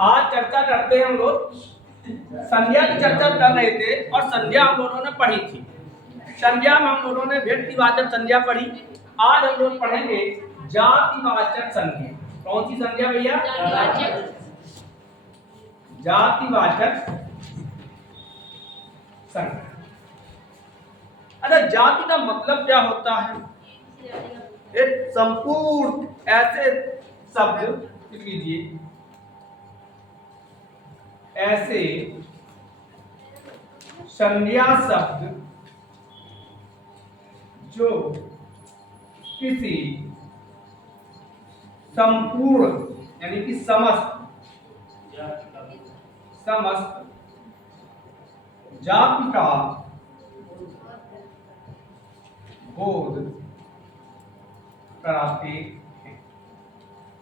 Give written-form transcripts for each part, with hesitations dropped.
आज चर्चा करते हैं हम लोग, संज्ञा की चर्चा कर रहे थे और संज्ञा हम लोगों ने पढ़ी थी। संज्ञा में हम लोगों ने व्यक्तिवाचक संज्ञा पढ़ी। आज हम लोग पढ़ेंगे जातिवाचक संज्ञा। कौन सी संज्ञा भैया? जातिवाचक संज्ञा। अच्छा, जाति का मतलब क्या होता है? एक संपूर्ण ऐसे शब्द लिख लीजिए, ऐसे संज्ञा शब्द जो किसी संपूर्ण यानी कि समस्त जाति का बोध कराते हैं,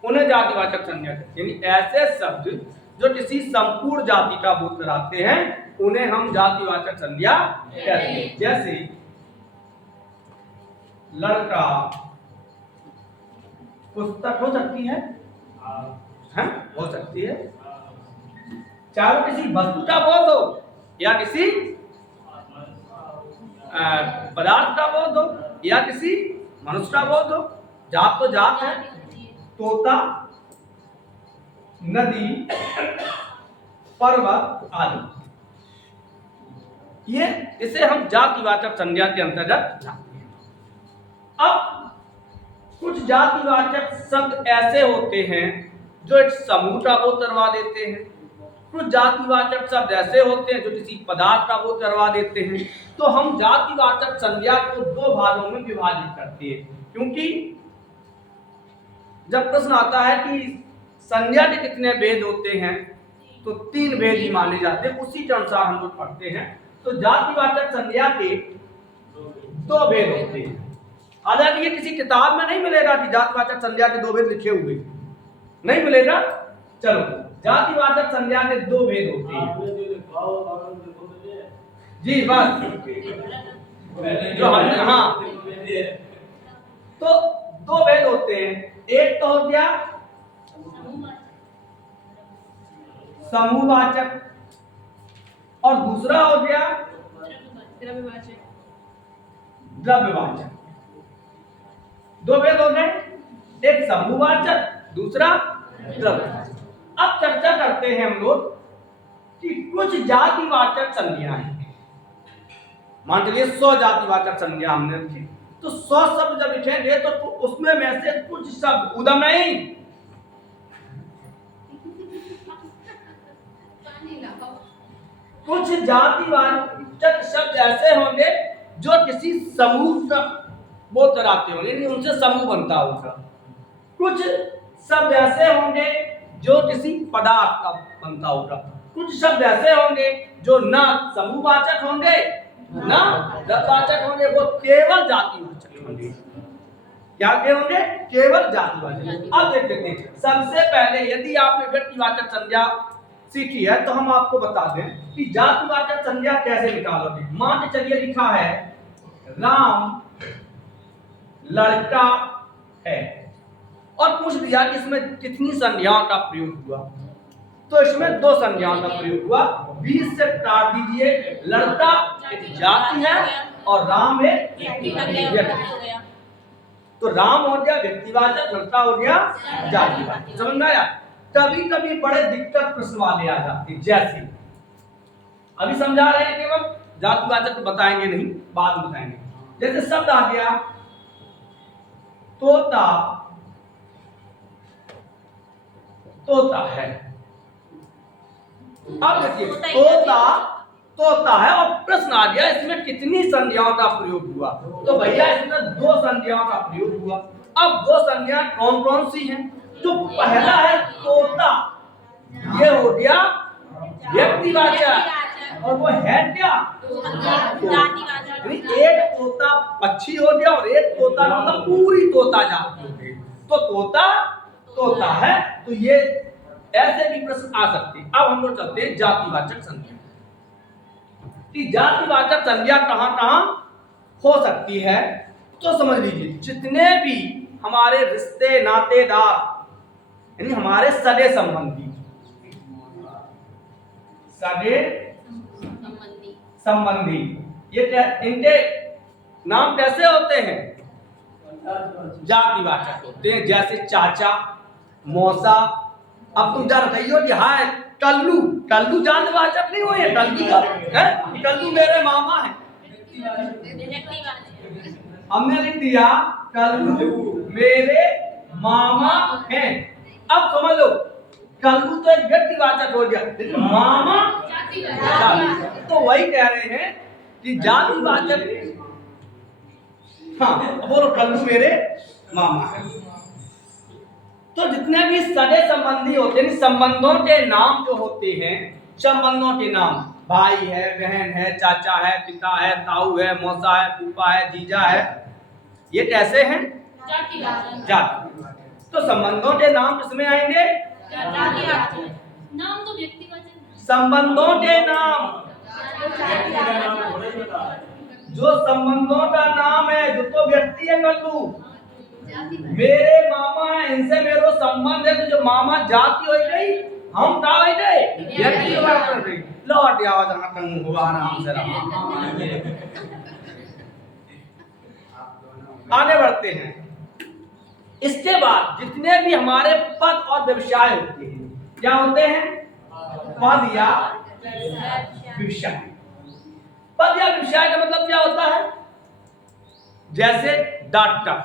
उन्हें जातिवाचक संज्ञा कहते हैं। यानी ऐसे शब्द जो किसी संपूर्ण जाति का बोध कराते हैं उन्हें हम जातिवाचक संज्ञा कहते हैं। जैसे लड़का, पुस्तक हो सकती है, हो सकती है, चाहे किसी वस्तु का बोध हो या किसी पदार्थ का बोध हो या किसी मनुष्य का बोध हो। जात तो जात है, तोता, नदी, पर्वत आदि, ये इसे हम जातिवाचक संज्ञा के अंतर्गत लाते हैं। अब कुछ जातिवाचक शब्द ऐसे होते हैं जो एक समूह का बोध करवा देते हैं, कुछ जातिवाचक शब्द ऐसे होते हैं जो किसी पदार्थ का बोध करवा देते हैं। तो हम जातिवाचक संज्ञा को दो भागों में विभाजित करते हैं, क्योंकि जब प्रश्न आता है कि संज्ञा के कितने भेद होते हैं तो 3 भेद ही माने जाते हैं, उसी के अनुसार हम लोग पढ़ते हैं। तो जातिवाचक संज्ञा के 2 भेद होते हैं। हालांकि ये किसी किताब में नहीं मिलेगा कि जातिवाचक संज्ञा के 2 भेद लिखे हुए, नहीं मिलेगा। चलो, जातिवाचक संज्ञा के 2 भेद होते हैं जी, बस जो हमने, हाँ, तो 2 भेद होते हैं। एक तो हो गया समूहवाचक और दूसरा हो गया द्रव्यवाचक। 2 भेद हो गए, एक समूहवाचक, दूसरा द्रव्यवाचक। अब चर्चा करते हैं हम लोग कि कुछ जातिवाचक संज्ञाएं, मान चलिए 100 जातिवाचक संज्ञा हमने रखी, तो 100 शब्द जब लिखेंगे तो उसमें में से कुछ शब्द, उदम नहीं, कुछ जातिवाचक शब्द ऐसे होंगे जो किसी समूह का बोध कराते होंगे, यानी उनसे समूह बनता होगा। कुछ शब्द ऐसे होंगे जो किसी पदार्थ का बनता होगा। कुछ शब्द ऐसे होंगे जो ना समूहवाचक होंगे ना द्रव्यवाचक होंगे, वो केवल जातिवाचक होंगे। क्या होंगे? केवल जातिवाचक। अब देख लेते हैं, सबसे पहले यदि आपने व्यक्तिवाचक संज्ञा सीखी है तो हम आपको बता दें कि जातिवाचक संज्ञा कैसे निकालोगे। मान के चलिए लिखा है राम लड़का है और पूछ दिया कि इसमें कितनी संज्ञाओं का प्रयोग हुआ, तो इसमें 2 संज्ञाओं का प्रयोग हुआ। 20 से काट दीजिए, लड़का एक जाति है और राम एक व्यक्ति। तो राम हो गया व्यक्तिवाचक, लड़का हो गया जातिवाचक। समझ में आया? कभी कभी बड़े दिक्कत प्रश्न वाले आ जाते हैं, जैसे अभी समझा रहे हैं, केवल जातिवाचक बताएंगे नहीं, बाद में बताएंगे। जैसे शब्द आ गया तोता, तोता है। अब देखिए, तोता है और प्रश्न आ गया इसमें कितनी संज्ञाओं का प्रयोग हुआ, तो भैया इसमें 2 संज्ञाओं का प्रयोग हुआ। अब 2 संज्ञा कौन कौन सी हैं? जो पहला है तोता, ये हो गया व्यक्तिवाचक और वो है क्या? एक तोता पक्षी हो गया और एक तोता मतलब पूरी तोता जाति हो गई। तो तोता है, तो ये ऐसे भी प्रश्न आ सकते हैं। अब हम लोग चलते हैं जातिवाचक संज्ञा कि जातिवाचक संज्ञा कहां कहां हो सकती है। तो समझ लीजिए, जितने भी हमारे रिश्ते नातेदार यानी हमारे सगे संबंधी सगे संबंधी। ये इनके नाम कैसे होते हैं? जातिवाचक होते हैं, जैसे चाचा, मौसा। अब तुम जानते हो कि हाय टल्लू, टल्लू जातिवाचक नहीं हुए, टल्लू का है, टल्लू मेरे मामा है। हमने लिख दिया टल्लू मेरे मामा हैं। अब समझ लो, टल्लू तो एक व्यक्तिवाचक हो गया, लेकिन मामा जाति। तो वही कह रहे हैं कि जातिवाचक। हाँ, बोलो टल्लू मेरे मामा है। तो जितने भी सगे संबंधी होते हैं, संबंधों के नाम जो होते हैं, संबंधों के नाम, भाई है, बहन है, चाचा है, पिता है, ताऊ है, मौसा है, फूफा है, जीजा है, ये कैसे हैं? जाति। तो संबंधों के नाम किसमें आएंगे? नाम तो व्यक्तिवाचक। संबंधों के नाम, जो संबंधों का नाम है, जो तो व्यक्ति है कल्लू, मेरे मामा है, इनसे मेरा संबंध है, तो जो मामा जाति हो गई, हम का हो गए व्यक्ति की बात कर रही। लौट आवाज आना हुआ आराम से आगे बढ़ते हैं। इसके बाद जितने भी हमारे पद और व्यवसाय होते हैं, क्या होते हैं? पद या व्यवसाय। पद या व्यवसाय का मतलब क्या होता है? जैसे डॉक्टर,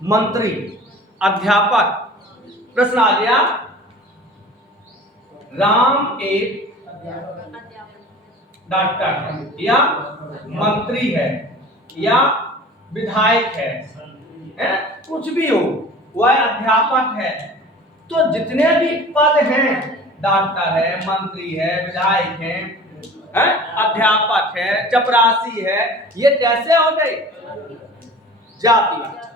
मंत्री, अध्यापक। प्रश्न आ गया, राम एक डॉक्टर है या मंत्री है या विधायक है, कुछ भी हो, वह अध्यापक है। तो जितने भी पद हैं, डॉक्टर है, मंत्री है, विधायक है, अध्यापक है, चपरासी है, ये कैसे हो गए? जातिवाचक।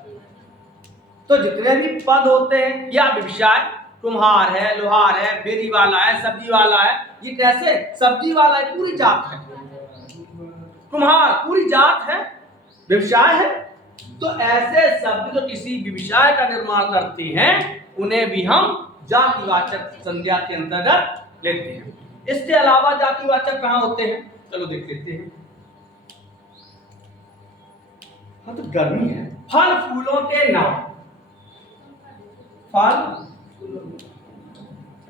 तो जितने भी पद होते हैं या व्यवसाय, कुम्हार है, लोहार है, फेरी वाला है, सब्जी वाला है, ये कैसे? सब्जी वाला है, पूरी जात है। कुम्हार पूरी जात है, व्यवसाय है। तो ऐसे शब्द जो किसी व्यवसाय का निर्माण करते हैं, उन्हें भी हम जातिवाचक संज्ञा के अंतर्गत लेते हैं। इसके अलावा जातिवाचक कहाँ होते हैं? चलो देख लेते हैं। हाँ, तो गर्मी है। फल फूलों के नाम, फल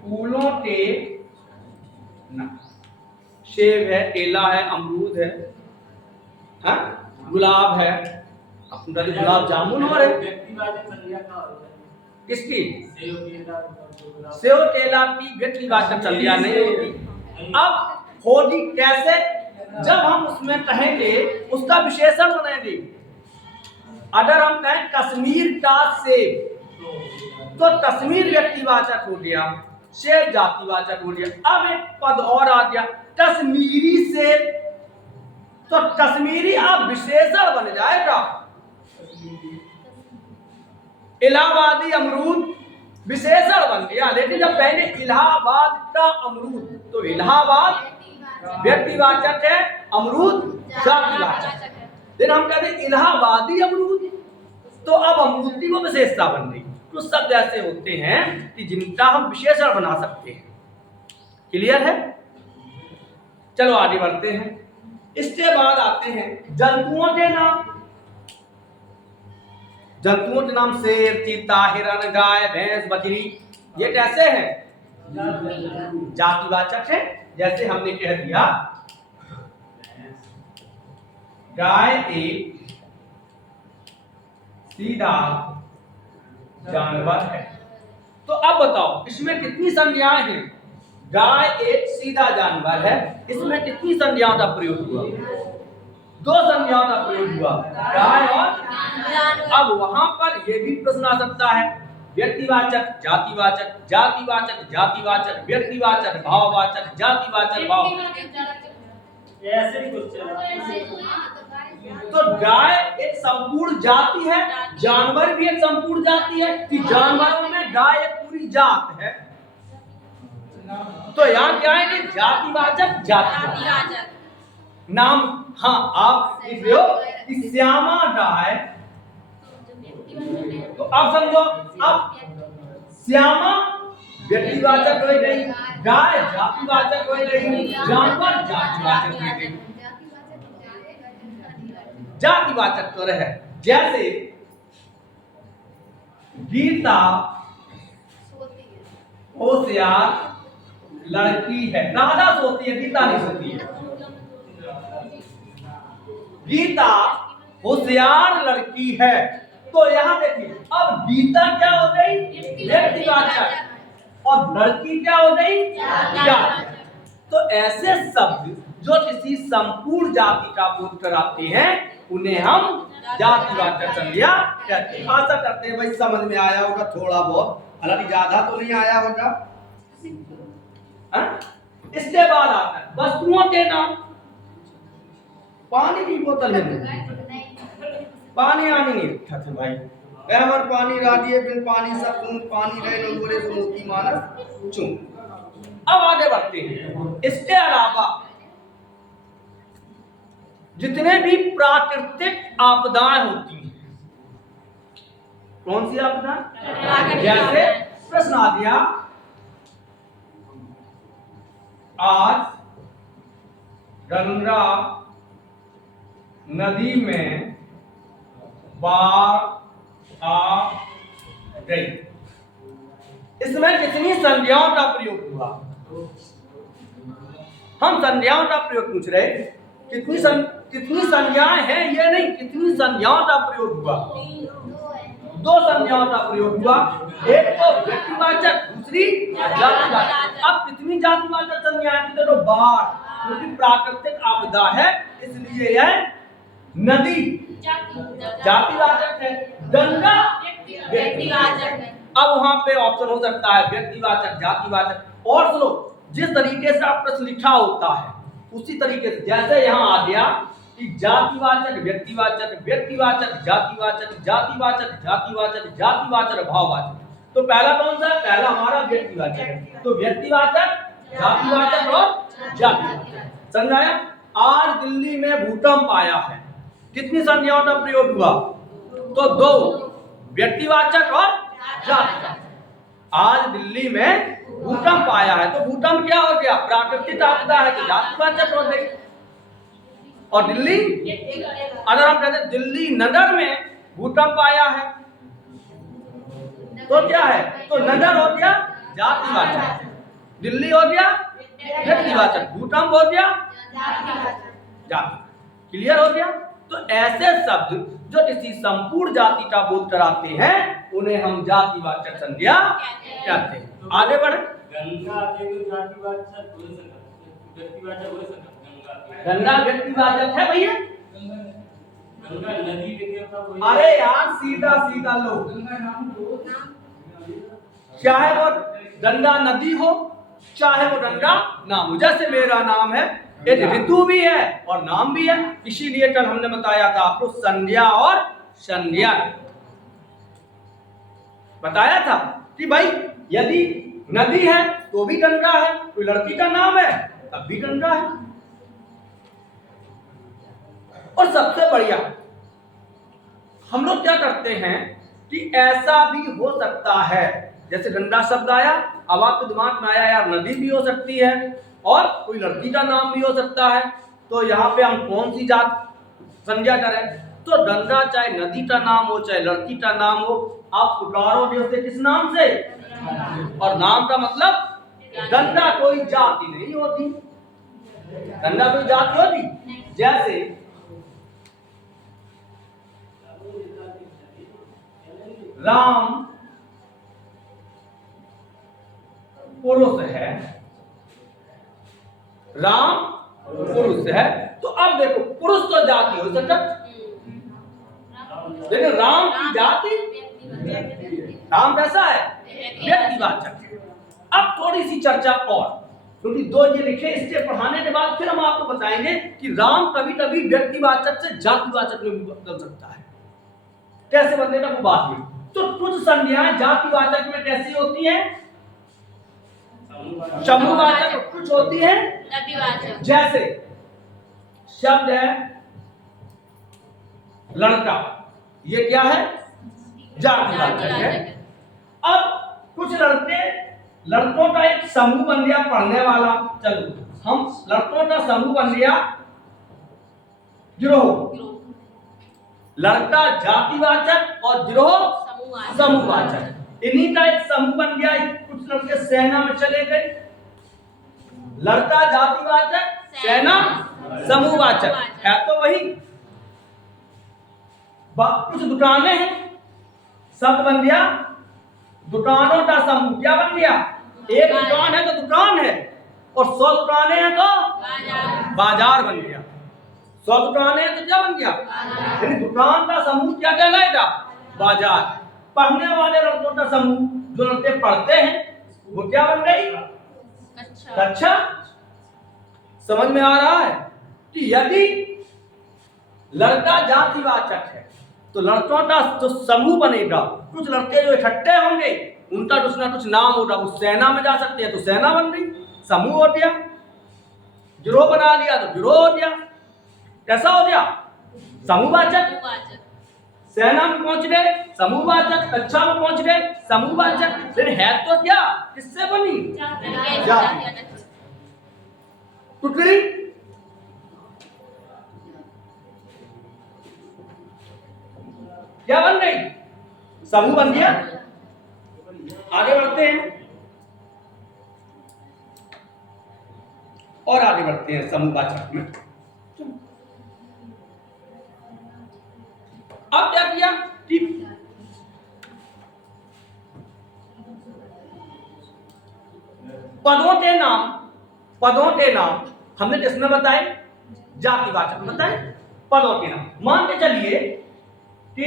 फूलों के नाम, सेब है, केला है, अमरूद है, हाँ? गुलाब है, अपना गुलाब जामुन हो रहे। किसकी? सेव केला की व्यक्तिवाचक संज्ञा नहीं होगी। अब होगी कैसे? जब हम उसमें कहेंगे, उसका विशेषण बनाएंगे। अगर हम कहें कश्मीर का सेब, तो कश्मीर व्यक्तिवाचक हो गया, सेब जातिवाचक हो गया। अब एक पद और आ गया, कश्मीरी सेब, तो कश्मीरी अब विशेषण बन जाएगा। इलाहाबादी अमरूद विशेषण बन गया, लेकिन जब पहले इलाहाबाद का अमरूद, तो इलाहाबाद व्यक्तिवाचक है, अमरूद जातिवाचक है। लेकिन हम कहते हैं इलाहाबादी अमरूद, तो अब अमरूद की वो विशेषता बन गई। तो शब्द ऐसे होते हैं कि जिनका हम विशेषण बना सकते हैं। क्लियर है? चलो आगे बढ़ते हैं। इसके बाद आते हैं जंतुओं के नाम। जंतुओं के नाम शेर, चीता, हिरण, गाय, भैंस, बकरी, ये कैसे हैं? जातिवाचक है। जैसे हमने कह दिया, गाय एक सीधा जानवर है। तो अब बताओ, इसमें कितनी संज्ञाएं हैं? गाय एक सीधा जानवर है, इसमें कितनी संज्ञाओं का प्रयोग हुआ? दो संज्ञाओं का प्रयोग हुआ, गाय और। अब वहां पर यह भी प्रश्न आ सकता है, व्यक्तिवाचक, जातिवाचक, जातिवाचक, जातिवाचक, व्यक्तिवाचक, भाववाचक, जातिवाचक, भाव। ऐसे ही कुछ। तो गाय एक संपूर्ण जाति है, जानवर भी एक संपूर्ण जाति है, कि जानवरों में गाय एक पूरी जात है। तो यहाँ क्या है कि जातिवाचक, जातिवाचक नाम। हाँ, आप लिख लो कि श्यामा गाय, तो अब समझो, अब श्यामा व्यक्तिवाचक हो गई, गाय जातिवाचक हो गई, जानवर जातिवाचक हो गई। जातिवाचक तो रहे, जैसे गीता होशियार लड़की है। राधा सोती है, गीता नहीं सोती है। गीता होशियार लड़की है, तो यहाँ देखिए अब गीता क्या हो गई, व्यक्तिवाचक, और लड़की क्या हो गई, जातिवाचक। तो ऐसे शब्द जो किसी संपूर्ण जाति का बोध कराते हैं उन्हें हम जातिवाचक संज्ञा कहते हैं। आशा करते हैं भाई समझ में आया होगा थोड़ा बहुत, हालांकि ज्यादा तो नहीं आया होगा। इसके बाद आता है वस्तुओं के नाम। पानी की बोतल है, पानी आने नहीं रखा था भाई। एवर पानी राधिए बिन पानी सब खून पानी रहे न बोले मोती मानस चूं। अब आगे बढ़ते हैं। इसके अलावा जितने भी प्राकृतिक आपदाएं होती हैं, कौन सी आपदा, जैसे प्रश्न आ गया आज गंगा नदी में बाढ़ आ गई। इसमें कितनी संज्ञाओं का प्रयोग हुआ, हम संज्ञाओं का प्रयोग पूछ रहे। कितनी संज्ञाएं हैं ये नहीं, कितनी संज्ञाओं का प्रयोग हुआ। दो संज्ञाओं का प्रयोग हुआ, एक तो व्यक्तिवाचक, दूसरी जातिवाचक। अब कितनी जातिवाचक संज्ञाएं, तो बाढ़ क्योंकि प्राकृतिक आपदा है इसलिए यह नदी जातिवाचक है, गंगा व्यक्तिवाचक है। अब वहां पे ऑप्शन हो सकता है व्यक्तिवाचक, जातिवाचक। और सुनो, जिस तरीके से आप प्रश्न लिखा होता है उसी तरीके से, जैसे यहाँ आ गया कि जातिवाचक व्यक्तिवाचक, व्यक्तिवाचक जातिवाचक, जातिवाचक जातिवाचक, जातिवाचक भाववाचक, तो पहला कौन सा है, पहला हमारा व्यक्तिवाचक है। तो व्यक्तिवाचक, जातिवाचक और जातिवाचक। समझाया। आज दिल्ली में भूकंप आया है, कितनी संज्ञाओं का प्रयोग हुआ, तो दो, व्यक्तिवाचक और जातिवाचक। आज दिल्ली में भूकंप आया है, तो भूकंप क्या हो गया, प्राकृतिक आपदा है, तो जातिवाचक हो गई। और दिल्ली, अगर हम कहते हैं दिल्ली नगर में भूकंप आया है तो क्या है, तो नगर हो गया जातिवाचक, दिल्ली हो गया व्यक्तिवाचक, भूकंप हो गया जाति। क्लियर हो गया। तो ऐसे शब्द जो किसी संपूर्ण जाति का बोध कराते हैं उन्हें हम जातिवाचक संज्ञा कहते हैं। आगे बढ़े। गंगा व्यक्तिवाचक है भैया, अरे यार सीधा सीधा लो, चाहे वो गंगा नदी हो चाहे वो गंगा नाम हो। जैसे मेरा नाम है, एक ऋतु भी है और नाम भी है, इसीलिए कल हमने बताया था आपको संज्ञा और संज्ञा बताया था कि भाई यदि नदी है तो भी गंगा है, कोई लड़की का नाम है तब भी गंगा है। और सबसे बढ़िया हम लोग क्या करते हैं कि ऐसा भी हो सकता है, जैसे गंगा शब्द आया, अब आपके दिमाग में आया यार नदी भी हो सकती है और कोई लड़की का नाम भी हो सकता है, तो यहाँ पे हम कौन सी जात संज्ञा करें, तो गंगा चाहे नदी का नाम हो चाहे लड़की का नाम हो, आप पुकारोगे उसे किस नाम से, और नाम का मतलब गंगा कोई जाति नहीं होती, गंगा कोई जाति होती। जैसे राम पुरुष है, राम पुरुष है, तो अब देखो पुरुष तो जाति हो सकता, लेकिन राम की जाति, राम कैसा है, व्यक्तिवाचक है। अब थोड़ी सी चर्चा और, क्योंकि दो ये लिखे, इसके पढ़ाने के बाद फिर हम आपको बताएंगे कि राम कभी कभी व्यक्तिवाचक से जातिवाचक में भी बदल सकता है, कैसे बदलेगा वो बात में। तो कुछ संज्ञाएं जातिवाचक में कैसी होती हैं, समूहवाचक, कुछ होती है नदीवाचक। जैसे शब्द है लड़का, ये क्या है, जातिवाचक है। अब कुछ लड़के लड़कों का एक समूह बन गया पढ़ने वाला। चलो हम लड़कों का समूह बन गया गिरोह। लड़का जातिवाचक और गिरोह समूहवाचक। इन्हीं का एक समूह बन गया। कुछ लड़के सेना में चले गए। लड़का जातिवाचक, सेना समूहवाचक, है तो वही। कुछ दुकानें हैं, शब्द बन गया दुकानों का समूह। क्या बन गया? एक दुकान है तो दुकान है, और 100 दुकानें हैं तो बाजार बन गया। 100 दुकानें हैं तो क्या बन गया? यानी दुकान का समूह क्या कहलाएगा? बाजार। पढ़ने वाले लड़कों का समूह, जो लड़के पढ़ते हैं, वो क्या बन गई? कक्षा। समझ में आ रहा है कि यदि लड़का जातिवाचक है तो लड़कों का जो समूह बनेगा, कुछ लड़के जो इकट्ठे होंगे, उनका कुछ ना कुछ नाम होगा। वो सेना में जा सकते हैं तो सेना बन गई, समूह हो गया। गिरोह बना लिया तो गिरोह हो गया। कैसा हो गया? समूहवाचक। सेना में पहुंच गए, समूहवाचक। कक्षा में पहुंच गए, समूहवाचक। फिर है तो क्या? किससे बनी? जाति। टुकड़ी। क्या बन गई? समूह बन गया। आगे बढ़ते हैं और आगे बढ़ते हैं समूहवाचक में। अब क्या किया कि पदों के नाम हमने किसमें बताए? जातिवाचक में बताए। पदों के नाम मान के चलिए कि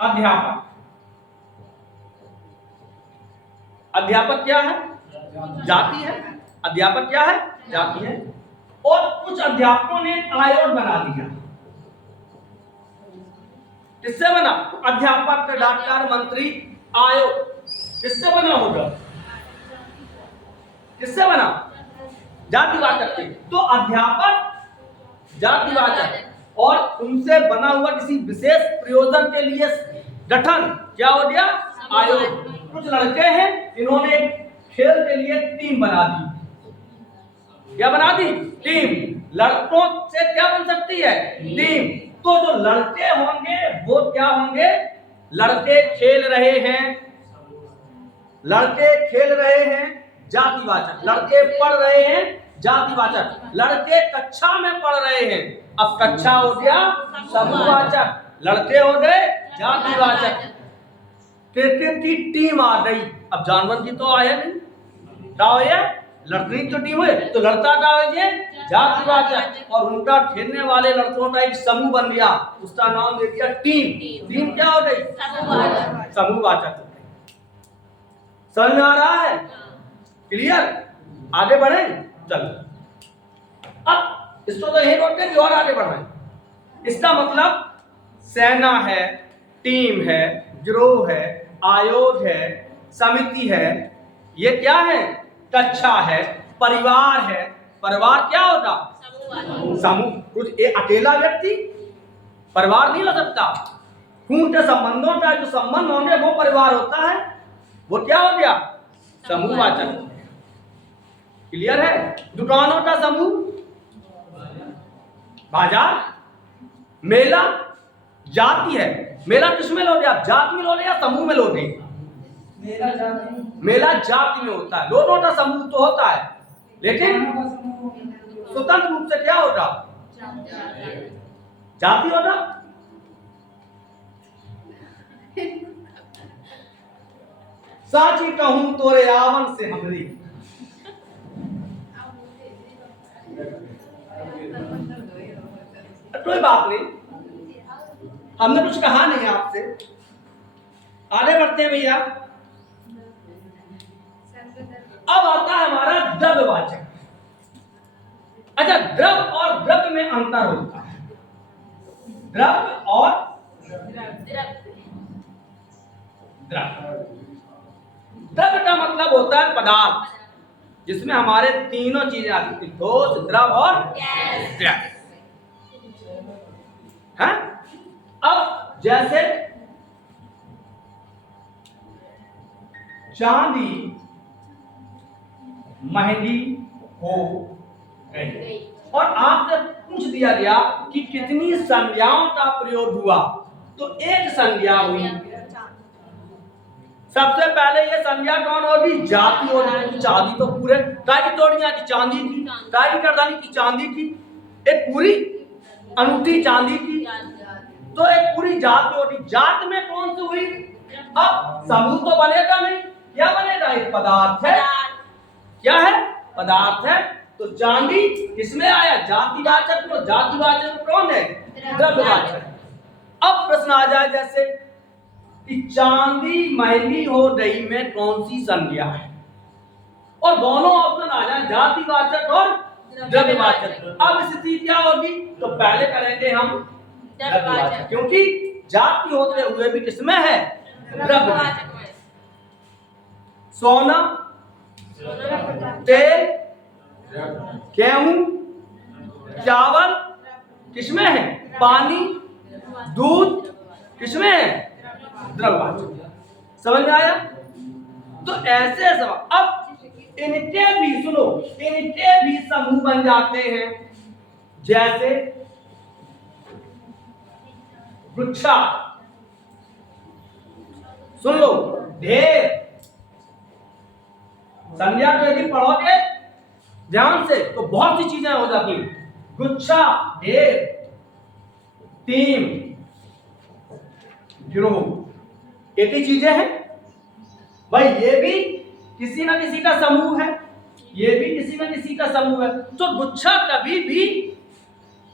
अध्यापक। अध्यापक क्या है? जाति है। अध्यापक क्या है? जाति है। और कुछ अध्यापकों ने आयोग बना दिया। किससे बना? अध्यापक, डॉक्टर, मंत्री, आयोग। किससे बना होगा? किससे बना? जातिवाचक से। तो अध्यापक जातिवाचक और उनसे बना हुआ किसी विशेष प्रयोजन के लिए गठन क्या हो गया? आयोग। कुछ लड़के हैं, इन्होंने खेल के लिए टीम बना दी। क्या बना दी? टीम। लड़कों से क्या बन सकती है? टीम। तो जो लड़के होंगे वो क्या होंगे? लड़के खेल रहे हैं, लड़के खेल रहे हैं, जातिवाचक। लड़के पढ़ रहे हैं, जातिवाचक। लड़के कक्षा में पढ़ रहे हैं, अब कक्षा हो गया समूहवाचक। लड़के हो गए जातिवाचक। क्रिकेट की टीम आ गई, अब जानवर की तो आया नहीं। क्या हो गया? लड़की की टीम है तो लड़का का हो गया जातिवाचक, और उनका खेलने वाले लड़कों का एक समूह बन गया, उसका नाम दे दिया टीम। टीम क्या हो गई? समूहवाचक। समझ में आ रहा है? क्लियर? आगे बढ़े। चलो अब इसको तो यही रोकते हैं और आगे बढ़ रहे हैं। इसका मतलब सेना है, टीम है, गिरोह है, आयोग है, समिति है, ये क्या है? कक्षा है, परिवार है। परिवार क्या होगा? समूह। कुछ एक अकेला व्यक्ति परिवार नहीं हो सकता। खून के संबंधों का जो संबंध होंगे वो परिवार होता है, वो क्या हो गया? समूहवाचक। क्लियर है? दुकानों का समूह बाजार। मेला जाति है। मेला किसमें लोगे आप? जाति में लोगे या समूह में लोगे? मेला जाति में होता है। दोनों का समूह तो होता है, लेकिन स्वतंत्र रूप से क्या होगा? जाति होगा। साची कहूं तोरे आवन से हमरी। कोई बात नहीं, हमने कुछ कहा नहीं आपसे। आगे बढ़ते हैं भैया। अब आता है हमारा द्रव्यवाचक। अच्छा, द्रव और द्रव्य में अंतर होता है। द्रव्य और द्रव्य का मतलब होता है पदार्थ, जिसमें हमारे तीनों चीजें आती हैं, ठोस, द्रव और गैस। है? अब जैसे चांदी महंगी हो गई। और आपसे पूछ दिया गया कि कितनी संज्ञाओं का प्रयोग हुआ, तो एक संज्ञा हुई। सबसे पहले ये संज्ञा कौन होगी? जाति होगी। चांदी तो पूरे काय की तोड़ियां की चांदी की, काय की करदानी की चांदी की, एक पूरी अनूठी चांदी की, तो एक पूरी जात होगी। जात में कौन सी हुई? अब समूह तो बनेगा नहीं, क्या बनेगा? एक पदार्थ है। क्या है? पदार्थ है। तो चांदी किसमें आया? जातिवाचक में। जातिवाचक कौन है? द्रव्यवाचक। अब प्रश्न आ जाए जैसे कि चांदी महंगी हो गई में कौन सी संज्ञा है, और दोनों ऑप्शन आ जाए, जातिवाचक और द्रव्यवाचक। अब स्थिति क्या होगी? तो पहले करेंगे हम द्रव्यवाचक, क्योंकि जाति होते हुए भी किसमें है? द्रव्यवाचक में। सोना, तेल, गेहूं, चावल किसमें है? पानी, दूध किसमें है? द्रव्यवाचक। समझ में आया? तो ऐसे सवाल। अब इनके भी सुनो, इनके भी समूह बन जाते हैं, जैसे वृक्षा, सुन लो, ढेर। संज्ञा को यदि पढ़ोगे ध्यान से तो बहुत सी चीजें हो जाती हैं। गुच्छा, ढेर, टीम, गिरोह, एक ही चीजें हैं भाई। ये भी किसी ना किसी का समूह है, ये भी किसी ना किसी का समूह है। तो गुच्छा कभी भी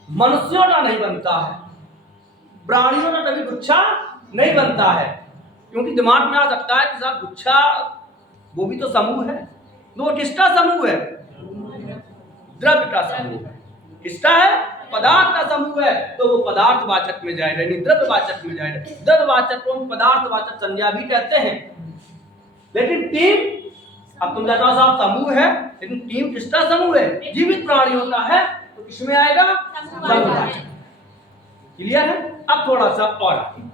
मनुष्यों का नहीं बनता है, प्राणियों का कभी गुच्छा नहीं बनता है, क्योंकि दिमाग में आ सकता है कि साहब गुच्छा वो भी तो समूह है। तो वो किसका समूह है? द्रव्य का समूह है। किसका है? पदार्थ का समूह है, तो वो पदार्थवाचक में जाएगा, नहीं द्रव्यवाचक में जाएगा। द्रव्यवाचक को पदार्थवाचक संज्ञा भी कहते हैं। लेकिन टीम, अब तुम कहते हो साहब समूह है, लेकिन टीम किसका समूह है? जीवित प्राणियों का है, तो किसमें आएगा? द्रव्यवाचक। क्लियर है? अब थोड़ा सा और आगे।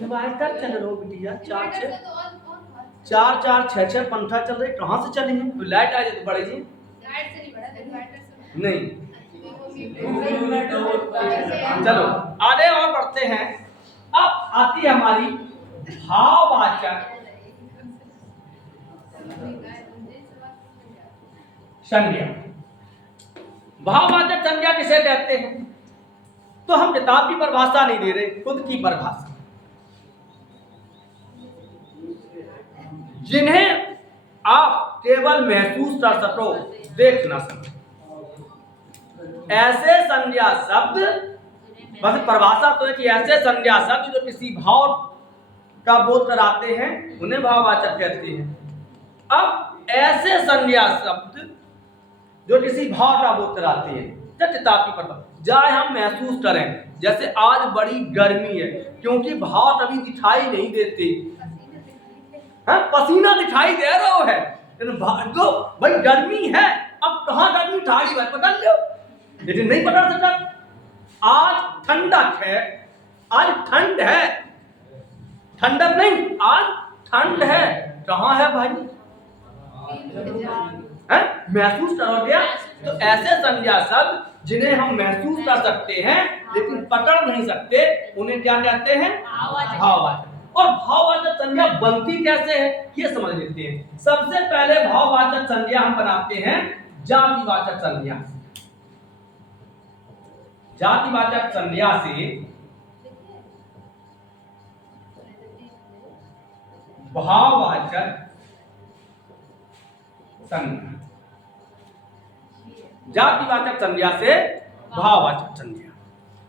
चल रहा बिटिया, चार चार छह छह पंखा चल रहे, कहाँ से चले हैं? तो लाइट आ जाए तो बढ़े जी नहीं। चलो आगे और बढ़ते हैं। अब आती है हमारी भाववाचक संज्ञा। भाववाचक संज्ञा किसे कहते हैं? तो हम किताब की परिभाषा नहीं दे रहे, खुद की परिभाषा। जिन्हें आप केवल महसूस कर सको, देख ना सको, ऐसे संज्ञा शब्द, बस परिभाषा तो है कि ऐसे संज्ञा शब्द जो किसी भाव का बोध कराते हैं उन्हें भाववाचक कहते हैं। अब ऐसे संज्ञा शब्द जो किसी भाव का बोध कराते हैं, किताब की परिभाषा, जाए हम महसूस करें, जैसे आज बड़ी गर्मी है, क्योंकि भाव कभी दिखाई नहीं देते, पसीना दिखाई दे रहा है, तो भाई गर्मी है। अब कहाँ गर्मी ठाड़ी है पकड़ लो, लेकिन नहीं पकड़ सकता। आज ठंडक है, आज ठंड है, ठंडक नहीं, आज ठंड है। कहाँ है भाई? महसूस करोगे? तो ऐसे संज्ञा शब्द जिन्हें हम महसूस कर सकते हैं लेकिन पकड़ नहीं सकते, उन्हें क्या कहते हैं? भाववाचक। और भाववाचक संज्ञा बनती कैसे है ये समझ लेते हैं। सबसे पहले भाववाचक संज्ञा हम बनाते हैं जातिवाचक संज्ञा। जातिवाचक संज्ञा से भाववाचक संज्ञा, जातिवाचक संज्ञा से भाववाचक संज्ञा।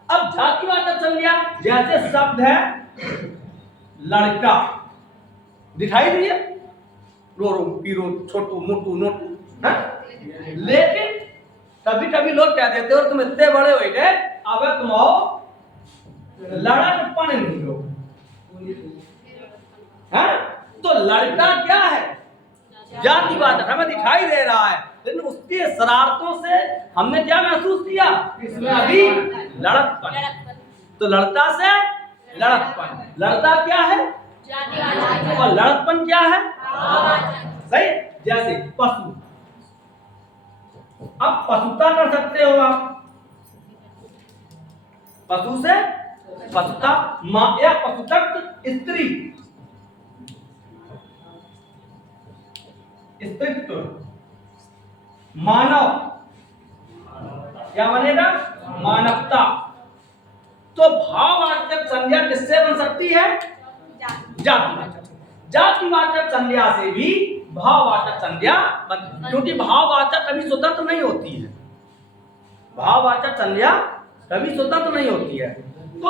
अब जातिवाचक संज्ञा जैसे शब्द है लड़का, दिखाई दिए, रोरो पीरो छोटू मोटू नोटू, लेकिन कभी कभी लोग क्या देते हो, तुम इतने बड़े हो गए, अब तुम आओ लड़कपन निकलो। तो लड़का क्या है? जातिवाचक, हमें दिखाई दे रहा है, लेकिन उसकी शरारतों से हमने क्या महसूस किया? इसमें अभी लड़कपन। तो लड़का से लड़कपन। लड़ता क्या है जातिवाचक और लड़कपन क्या है? भाववाचक सही। जैसे पशु, अब पशुता कर सकते हो आप, पशु से पशुता, मां या पशुतक्त स्त्री, स्त्रीत्व। मानव क्या बनेगा? मानवता। तो भाववाचक संज्ञा किससे बन सकती है? जातिवाचक। जातिवाचक संज्ञा से भी भाववाचक संज्ञा बनती है, क्योंकि भाववाचक कभी स्वतंत्र नहीं होती है। भाववाचक संज्ञा कभी स्वतंत्र नहीं होती है। तो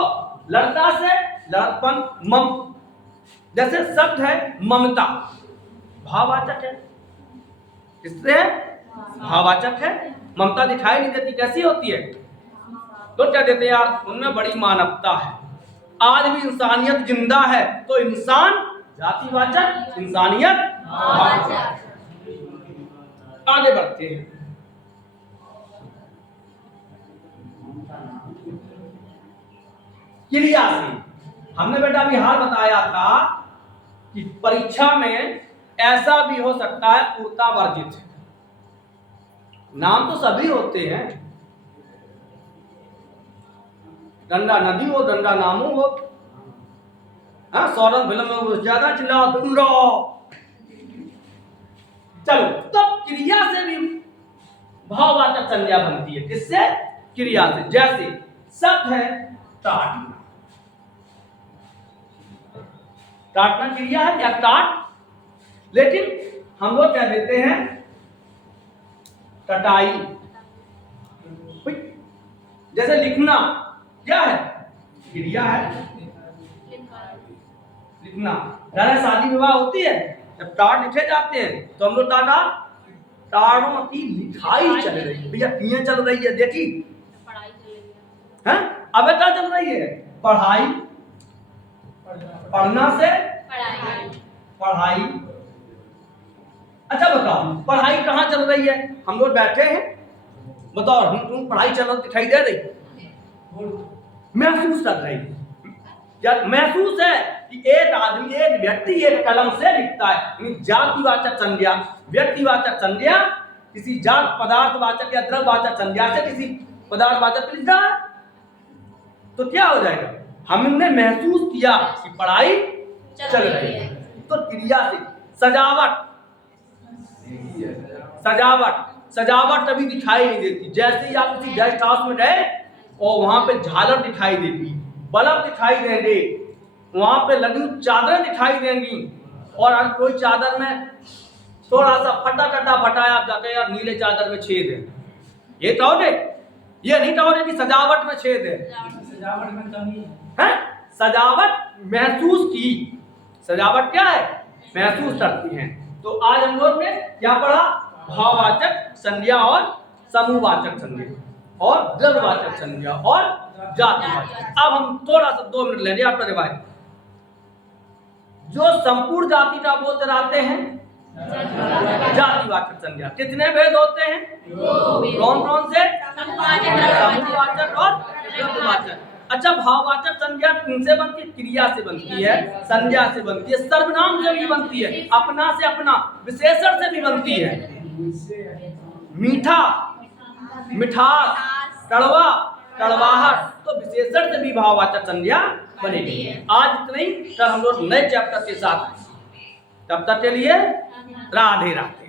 लड़का से लड़कपन, मम, जैसे शब्द है ममता, भाववाचक है। किससे है? भाववाचक है। ममता दिखाई नहीं देती, कैसी होती है? तो क्या देते हैं यार, उनमें बड़ी मानवता है, आज भी इंसानियत जिंदा है। तो इंसान जातिवाचक, इंसानियत भाववाचक। आगे बढ़ते हैं। क्रिया से हमने बेटा अभी हाल बताया था कि परीक्षा में ऐसा भी हो सकता है पूर्णता वर्जित। नाम तो सभी होते हैं, डंडा नदी हो, डंडा नामो हो। हाँ, सौरभ फिल्म में वो ज्यादा चिल्लाओ तुम रहो। चलो, तो क्रिया से भी भाववाचक संज्ञा बनती है। किससे? क्रिया से। जैसे शब्द है काटना, काटना क्रिया है या काट, लेकिन हम लोग क्या देते हैं? कटाई। जैसे लिखना क्या है? क्रिया है, लिखना। अरे शादी विवाह होती है, जब टाट लिखे जाते हैं तो हम लोग टाटा टाड़ों की लिखाई चल रही है। भैया किए चल रही है, देखी पढ़ाई चल रही है। हैं? अब क्या चल रही है? पढ़ाई। पढ़ना से पढ़ाई पढ़ाई। अच्छा बताओ, पढ़ाई कहाँ चल रही है? हम लोग बैठे हैं, बताओ हम तुम पढ़ाई चल रही दिखाई दे रही? महसूस कर रही है। जब महसूस है कि एक आदमी, एक व्यक्ति एक कलम से लिखता है। जातिवाचक संज्ञा, व्यक्तिवाचक संज्ञा किसी जात पदार्थवाचक या द्रव्यवाचक संज्ञा से किसी पदार्थवाचक लिख रहा है, तो क्या हो जाएगा? हमने महसूस किया कि पढ़ाई चल रही है। तो क्रिया से सजावट, सजावट, सजावट कभी दिखाई नहीं देती। जैसे ही आप किसी गेस्ट हाउस में गए और वहां पे झालर दिखाई देगी, बल्ब दिखाई देंगे, वहां पे लगी चादरें दिखाई देंगी, और अगर कोई चादर में थोड़ा सा फटा कटा फटाया, आप जाते हैं यार नीले चादर में छेद है, ये कहोगे? ये नहीं कहोगे कि सजावट में छेद है। सजावट में कमी है? सजावट महसूस की, सजावट क्या है? महसूस करती हैं। तो आज हम लोग ने क्या पढ़ा? भाववाचक संज्ञा और समूहवाचक संज्ञा और द्रव्यवाचक संज्ञा और जातिवाचक। अब हम थोड़ा सा 2 मिनट लेंगे आपका रिवाइज। जो संपूर्ण जाति का बोध कराते हैं जातिवाचक संज्ञा। कितने भेद होते हैं? कौन कौन से? समूहवाचक और द्रव्यवाचक। अच्छा, भाववाचक संज्ञा किनसे बनती है? क्रिया से बनती है, संज्ञा से बनती है, सर्वनाम से भी बनती है, अपना से अपना, विशेषण से भी बनती है। मीठा, मिठास, कड़वा, कड़वाहट, तो विशेषण से भी भाववाचक संज्ञा बनेगी। आज इतना ही, कल हम लोग नए चैप्टर के साथ, तब तक के लिए राधे राधे।